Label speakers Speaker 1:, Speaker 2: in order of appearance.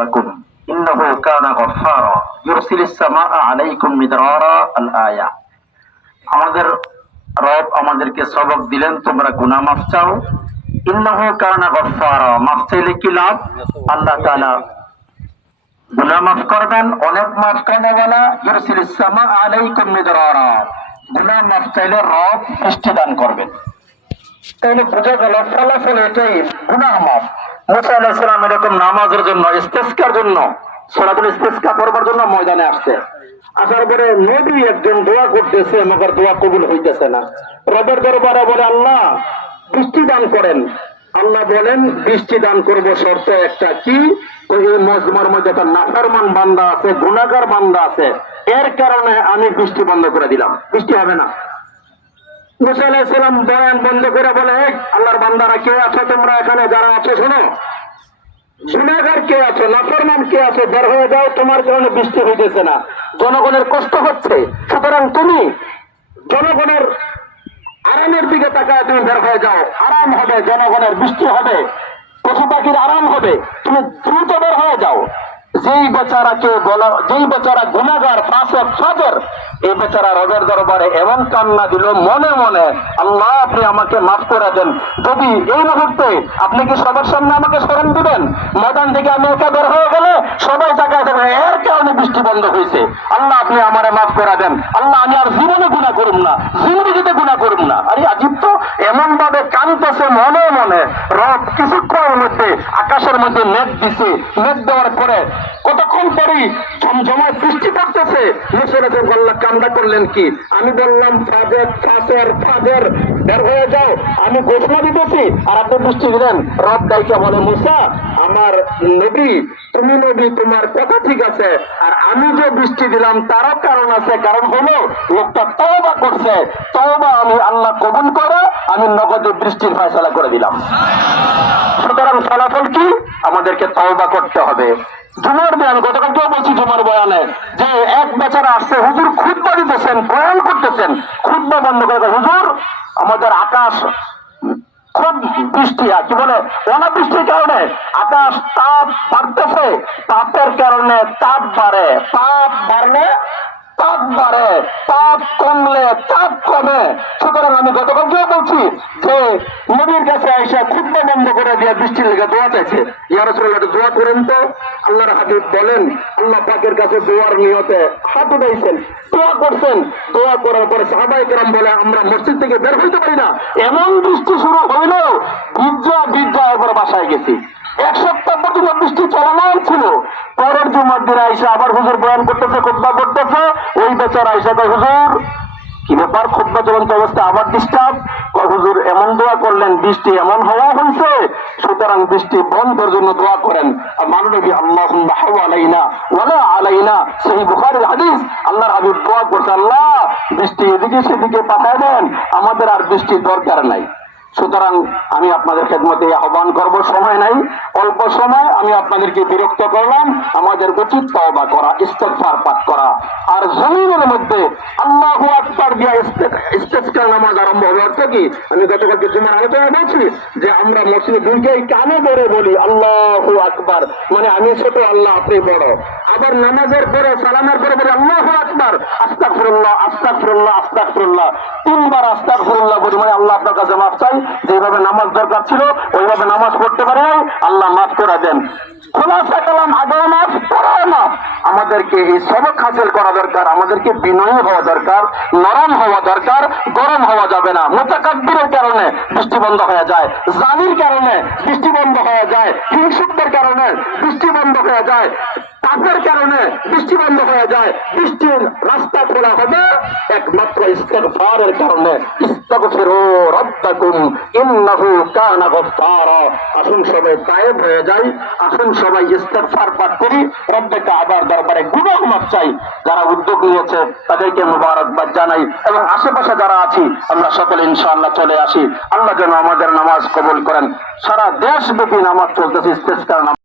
Speaker 1: রাকুম ইন্নাহু কানা গফফারা। ইউরসিলিস সামাআ আলাইকুম মিদরারা আল আমাদের রব আমাদেরকে সবক দিলেন, তোমরা গুনাহ মাফ চাও। ইন্নাহু কানা গফফারা। মাফ চাইলে কি লাভ? আল্লাহ তাআলা গুনাহ মাফ করবেন, অনেক মাফ করনে ওয়ালা ইউরসিলিস সামাআ আলাইকুম মিদরারা। গুনাহ মাফ চাইলে রব বৃষ্টি দান করবেন। তাহলে বোঝা গেল, ফলাফল এটাই, গুনাহ মাফ। মুসা এরকম নামাজের জন্য ইস্তেসকার জন্য ইস্তেসকা পড়বার জন্য ময়দানে আসছে। আসার পরে নবী একজন দোয়া করতেছে দোয়া কবুল হইতেছে না। রবের দরবারে বলে, আল্লাহ, বৃষ্টি দান করেন। আল্লাহ বলেন, বৃষ্টি দান করব শর্ত একটা কি? এই মজমার মধ্যে একটা নাফারমান বান্দা আছে গুণাগার বান্দা আছে। এর কারণে আমি বৃষ্টি বন্ধ করে দিলাম। বৃষ্টি হবে না। বয়ান বন্ধ করে বলে আল্লাহর বান্দারা কে আছো তোমরা এখানে? যারা আছো শোনো। কে নাফরমান কে বের হয়ে যাও, তোমার কারণে বৃষ্টি হইতেছে না। জনগণের কষ্ট হচ্ছে। সুতরাং তুমি জনগণের আরামের দিকে তাকায় তুমি বের হয়ে যাও। আরাম হবে, জনগণের বৃষ্টি হবে। পশু পাখির আরাম হবে। তুমি দ্রুত বের হয়ে যাও। যেই বেচারাকে বলা, যেই বেচারা গুণাগার ফাঁসক ফাজর এই বেচারা রবের দরবারে এমন কান্না দিল, মনে মনে, আল্লাহ আপনি আমাকে মাফ করে দেন। যদি এই মুহূর্তে আপনি কি সবার সামনে আমাকে স্মরণ দিবেন? ময়দান থেকে আমি একা বের হয়ে গেলে সবাই তাকায় থাকবে এর কারণে বৃষ্টি বন্ধ হয়েছে। আল্লাহ আপনি আমারে মাফ করে দেন। আল্লাহ আমি আর জীবনে গুণা করুম না জিন্দগিতে গুণা করুম না। আরে আজিব তো এমন ভাবে কানতেছে মনে মনে। রব কিছুক্ষণের মধ্যে আকাশের মধ্যে মেঘ দিছে। মেঘ দেওয়ার পরে কতক্ষণ পরেই ঝমঝমায় বৃষ্টি পড়তেছে মুসলাতে আল্লাহ কান্দা করলেন কি? আমি বললাম ফাজের ফাঁসের ফাজের বের হয়ে যাও। আমি ঘোষণা দিতেছি। আর আপনি বৃষ্টি দিলেন। রব দায়িত্ব বলে, মুসা, আমার নবী তুমি নবী, তোমার কথা ঠিক আছে। আর আমি যে বৃষ্টি দিলাম, তারও কারণ আছে। কারণ হলো, লোকটা তওবা করছে। তওবা আমি আল্লাহ কবুল করে, আমি নগদে বৃষ্টির ফয়সালা করে দিলাম। সুতরাং ফলাফল কি? আমাদেরকে তওবা করতে হবে। জুমার বয়ান বলছি জুমার বয়ানে, যে এক বেচারা আসছে, হুজুর খুদ্া দিতেছেন, বয়ান করতেছেন। খুদ্া বন্ধ করে। হুজুর, আমাদের আকাশ খুব বৃষ্টি আর কি বলে? অনাবৃষ্টির কারণে আকাশ তাপ বাড়তেছে। তাপের কারণে তাপ বাড়ে। তাপ বাড়লে তাপ বাড়ে কমলে কমে। সুতরাং আমি গতকালকেও বলছি যে নদীর কাছে খুদ্া বন্ধ করে দিয়ে লেগে দোয়া চাইছে। দোয়া করেন তো। আল্লাহর হাবিব বলেন, আল্লাহ পাকের কাছে দোয়ার নিয়তে হাত উঠাইছেন, দোয়া করছেন। দোয়া করার পরে সাহাবাই কেরাম বলে, আমরা মসজিদ থেকে বের হইতে পারি না। এমন বৃষ্টি শুরু হইল, গির্জা গির্জা এরপর বাসায় গেছি। এক সপ্তাহ পর্যন্ত বৃষ্টি চলমান ছিল। পরের জুমার দিনে আইসা আবার হুজুর বয়ান করতেছে খুদ্া করতেছে। ওই বেচার আইসা কয়, হুজুর, কি ব্যাপার? খুদ্া চলন্ত অবস্থা, আবার ডিস্টার্ব হুজুর, এমন দোয়া করলেন, বৃষ্টি এমন হওয়া হয়েছে সুতরাং বৃষ্টি বন্ধের জন্য দোয়া করেন। আর মানবী আল্লাহ আলাইনা ওয়ালা আলাইনা। সেই বুখারের হাদিস, আল্লাহর হাবিব দোয়া করছে, আল্লাহ, বৃষ্টি এদিকে সেদিকে পাঠায় দেন, আমাদের আর বৃষ্টির দরকার নাই। সুতরাং আমি আপনাদের খেদমতে আহ্বান করব, সময় নাই, অল্প সময়, আমি আপনাদেরকে বিরক্ত করলাম, আমাদের উচিত তওবা করা, ইস্তেগফার পাঠ করা। আর জমিনের মধ্যে আল্লাহু আকবার দিয়া ইস্তেগফার নামাজ আরম্ভ হবে অর্থ কি? আমি গতকালকে জুমার আলোচনা বলছি যে আমরা মসজিদে দুইটাই কানে ধরে বলি আল্লাহ আকবার? মানে আমি ছোট, আল্লাহ আপনি বড়। আবার নামাজের পরে, সালামের পরে বলি আল্লাহু আকবার, আস্তাগফিরুল্লাহ আস্তাগফিরুল্লাহ আস্তাগফিরুল্লাহ। তিনবার আস্তাগফিরুল্লাহ বলি মানে আল্লাহ আপনার কাছে মাফ চাই যেভাবে নামাজ দরকার ছিল, ওইভাবে নামাজ পড়তে পারে নাই। আল্লাহ মাফ করে দেন। খোলাসা কালাম আগেও মাফ পরেও মাফ আমাদেরকে এই সবক হাসিল করা দরকার, আমাদেরকে বিনয়ী হওয়া দরকার, নরম হওয়া দরকার, গরম হওয়া যাবে না। মোতাকাব্বিরের কারণে বৃষ্টি বন্ধ হয়ে যায়, জানির কারণে বৃষ্টি বন্ধ হয়ে যায়, হিংসুকদের কারণে বৃষ্টি বন্ধ হয়ে যায়। তাপের কারণে বৃষ্টি বন্ধ হয়ে যায়। বৃষ্টির রাস্তা খোলা হবে। একমাত্র ইস্তেগফারের কারণে। ইন্নাহু আসুন সবাই হয়ে যাই। আসুন সবাই পাঠ করি। রব্বে কাবার দরবারে মাফ চাই। যারা উদ্যোগ নিয়েছে, তাদেরকে মুবারকবাদ জানাই। এবং আশেপাশে যারা আছি, আমরা সকলে ইনশাআল্লাহ চলে আসি। আল্লাহ যেন আমাদের নামাজ কবুল করেন। সারা দেশব্যাপী নামাজ চলতেছে ইস্তেস্কার নামাজ।